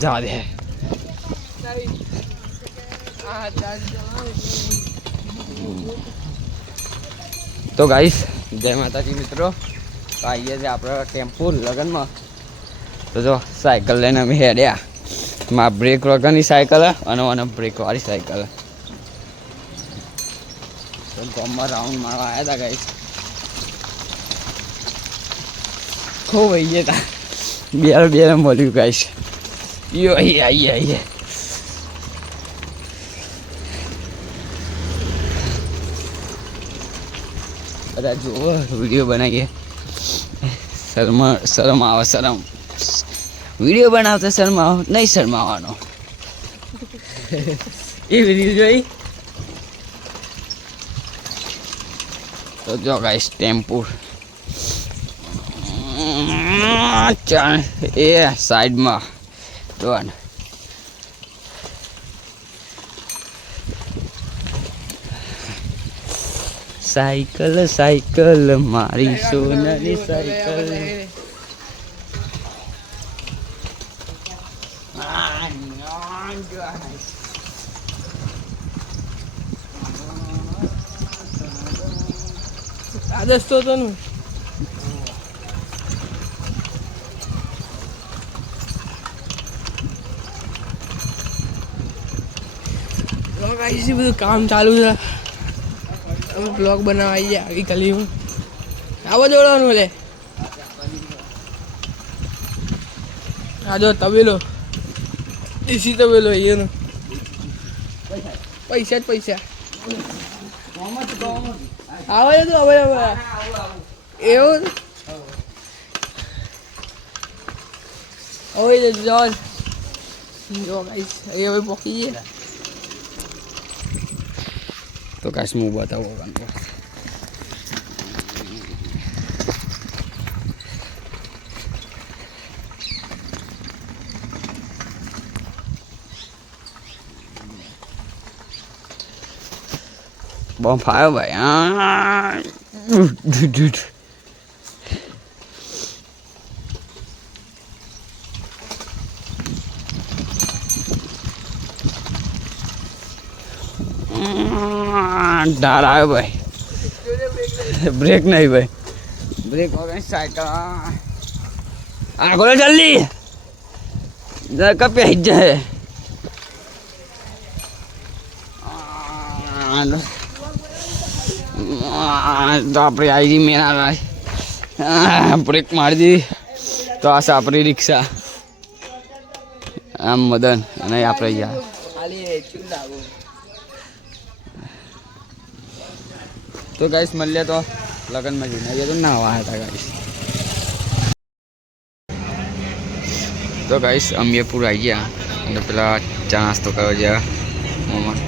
જવા દે. તો ગાઈસ જય માતાજી મિત્રો, તો આવીએ છીએ આપણે ટેમ્પો લગનમાં. તો જો સાયકલ લઈને અમે હેડ્યા. માં બ્રેક વગરની સાયકલ અને બ્રેકવાળી સાયકલ. તો ગામમાં રાઉન્ડ મારવા આવ્યા હતા ગાઈસ. ખૂબ વહી હતા, બે મળ્યું ગાઈસ. યો આઈએ બધા જુઓ, વિડીયો બનાવીએ. શરમ આવે, વિડીયો બનાવતા શરમ આવે, નહીં શરમાવાનો. એ વિડીયો જોઈ. તો જો ગાઈસ ટેમ્પો એ સાઈડમાં જોવાનું. સાયકલ મારી સોનાની સાયકલ. આદર્શ તો નું બધું કામ ચાલુ છે. અમે બ્લોગ બનાવવા આવી ગયા આવી ગલીમાં. આવો જોડવાનું લે. આ જો તબેલો, દેશી તબેલો એનો. પૈસા જ પૈસા. આવે તો હવે એવું હવે જો ગાઈસ હવે પોકી જઈએ. તો કાશ હું બતાવો. બોમ્બ ફાયો ભાઈ. ડાર આવ્યો ભાઈ. બ્રેક નહીં ભાઈ, બ્રેક વગર સાયકલ આગળ જલ્દી કપે જાય. તો આપણે આવી મેળા બ્રેક મારી દીધી. તો આ છે આપણી રિક્ષા. આમ મદન અને આપણે યાર તો ગાઈસ મળીએ તો લગનમાં જઈને તો ના આવ્યા હતા ગાઈસ. તો ગાઈસ અમીરપુર આવી ગયા અને પેલા ચા નાસ્તો કરવા ગયા મોમાં.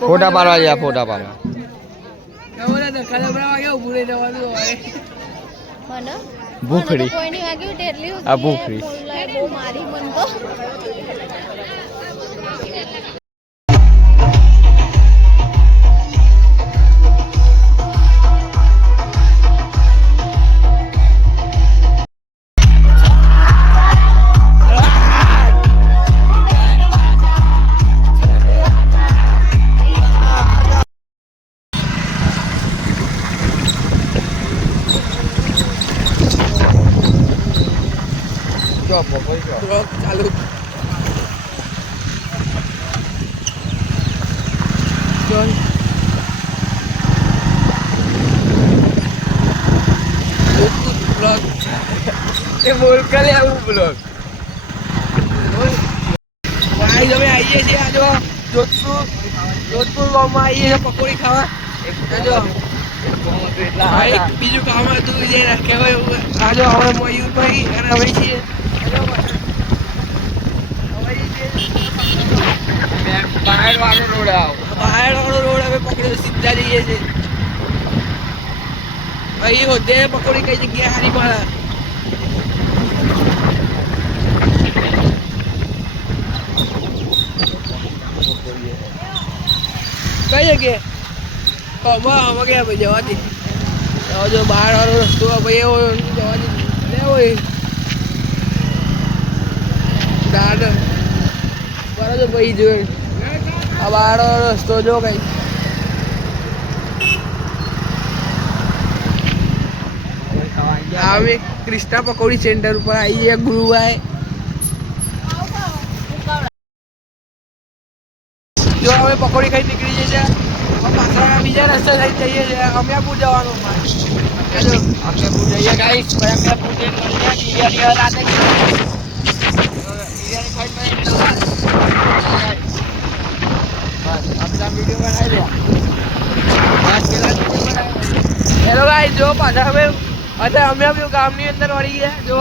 ફોટા પાડવા ગયા, ફોટા પાડવા. ભૂખડી આ ભૂખડી. ચાલુ બોલ કરે આવું બ્લોગ. ભાઈ તમે આવીએ છીએ આ જો જોધપુર ગામમાં આવીએ છીએ પકોડી ખાવા. જો ભાઈ બીજું કામ હતું જે કહેવાય આ જો હવે મયુરભાઈ અને હવે છીએ બહાર વાળો રોડ આવો. બહાર વાળો રોડ હવે પકડ્યો સીધા જઈએ છે અહીં હોદ્દે પકોડી કઈ જગ્યાએ હારી મારા કઈ જગ્યાએ આમાં ગયા ભાઈ જવાથી જો બહાર વાળો રસ્તો ભાઈ એવો જવાથી લેવો દાદ બરાબર ભાઈ જોઈ આ બહાર વાળો રસ્તો જો કઈ આવે ક્રિષ્ના પકોડી સેન્ટર ઉપર આવી ગયા ગુરુભાઈ જો અમે પકોડી ખાઈ નીકળી જઈએ છીએ પાછળ બીજા રસ્તે થઈ જઈએ છીએ અમિયાપુર જવાનું અમિયાપુર જઈએ ગાઈસ પણ અમિયાપુર જઈને બિરયાની રાતે બિરયાની ખાઈ બસ આપણે વિડીયો બનાવી દો હેલો ગાઈસ જો પાછા અમે અત્યારે અમિયાપુર ગામની અંદર વળી ગયા જો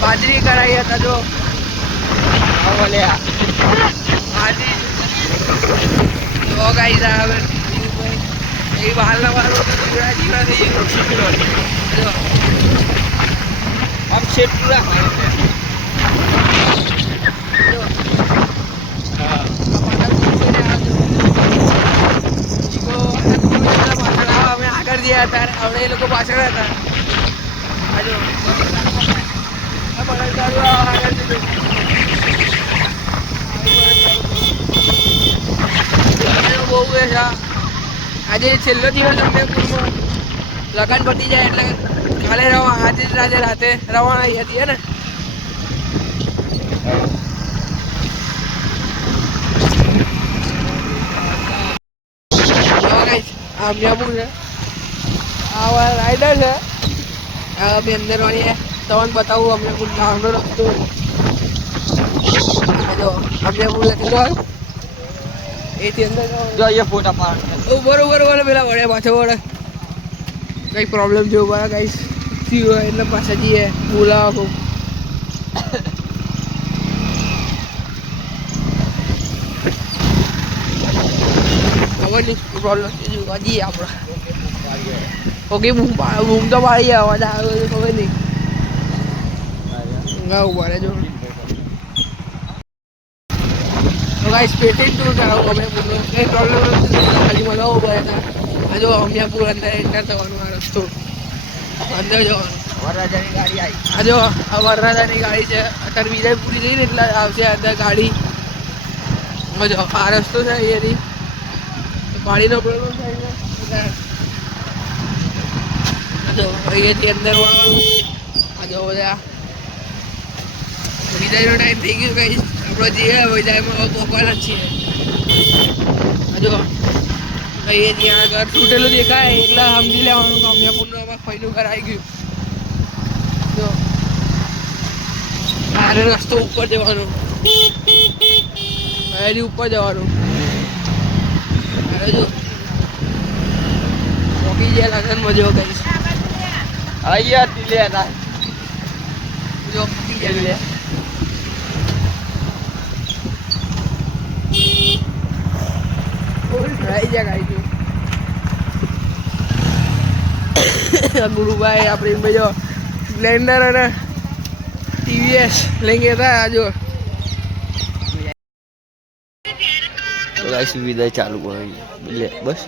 बाजरी कराई था जो બોલે बाजरी तो गाइस अब ये बाहर ना बाहर पूरा जीवा से ये जो આમ શેટ પૂરા મારે છે जो હા અમે આગળ ગયા હતા હવે એ લોકો પાછળ હતા આજો બહુ આજે છેલ્લો દિવસ અમિયાપુરમાં લગન પતી જાય એટલે કાલે આજે જ રાતે રવાના હતી હે ને અમિયાપુર છે આ રાઈડર છે બે અંદર વાળી તમને બતાવું અમિયાપુર ગામનો રસ્તો જો અમિયાપુર નથી જો એથી અંદર જો અહીંયા ફોટા પાડ બરોબર પેલા વળે પાછો વળે કઈ પ્રોબ્લેમ જો બરા કઈ થયું હોય એટલે પાછા જઈએ બોલાવો ખબર નહીં પ્રોબ્લેમ જોવા જઈએ આપણે ઓકે બૂમ તો પાડી અવાજ આવે ખબર નહીં ગાવું પડે જો ગાઈસ પેટેન્ટ ટૂર કરાવું અમિયાપુરનો એ પ્રોબ્લેમ ખાલી મળાવો પડે હતા આ જો અમિયાપુર અંદર એન્ટર થવાનું આ રસ્તો અંદર જવાનું વરરાજાની ગાડી આવી આ જો આ વરરાજાની ગાડી છે અત્યારે વિજયપુરી જઈને એટલે આવશે અંદર ગાડી જો આ રસ્તો છે અહીંયાથી પાણીનો પ્રોબ્લેમ થાય છે અહીંયાથી અંદર વળવાનું આ જો બધા વિદાયનો ટાઈમ થઈ ગયો કઈ આપણે જઈએ વિદાયમાં પહોંચવાના જ છીએ જો અહીંયા ત્યાં આગળ તૂટેલું દેખાય એટલે સમજી લેવાનું કે અમિયાપુરનું અમારે ફઈનું ઘર આવી ગયું જો આરે રસ્તો ઉપર જવાનો અહીંયાથી ઉપર જવાનું અરે જો પહોંચી ગયા લગનમાં જો કહીશ અહીંયા લે હતા જો પહોંચી ગયા આવી જાય ગાડી ગુરુભાઈ આપણે ભાઈ જો સ્પ્લેન્ડર અને ટીવીએસ લઈ ગયા હતા જો તો ગાઈસ વિદાય ચાલુ કરો બસ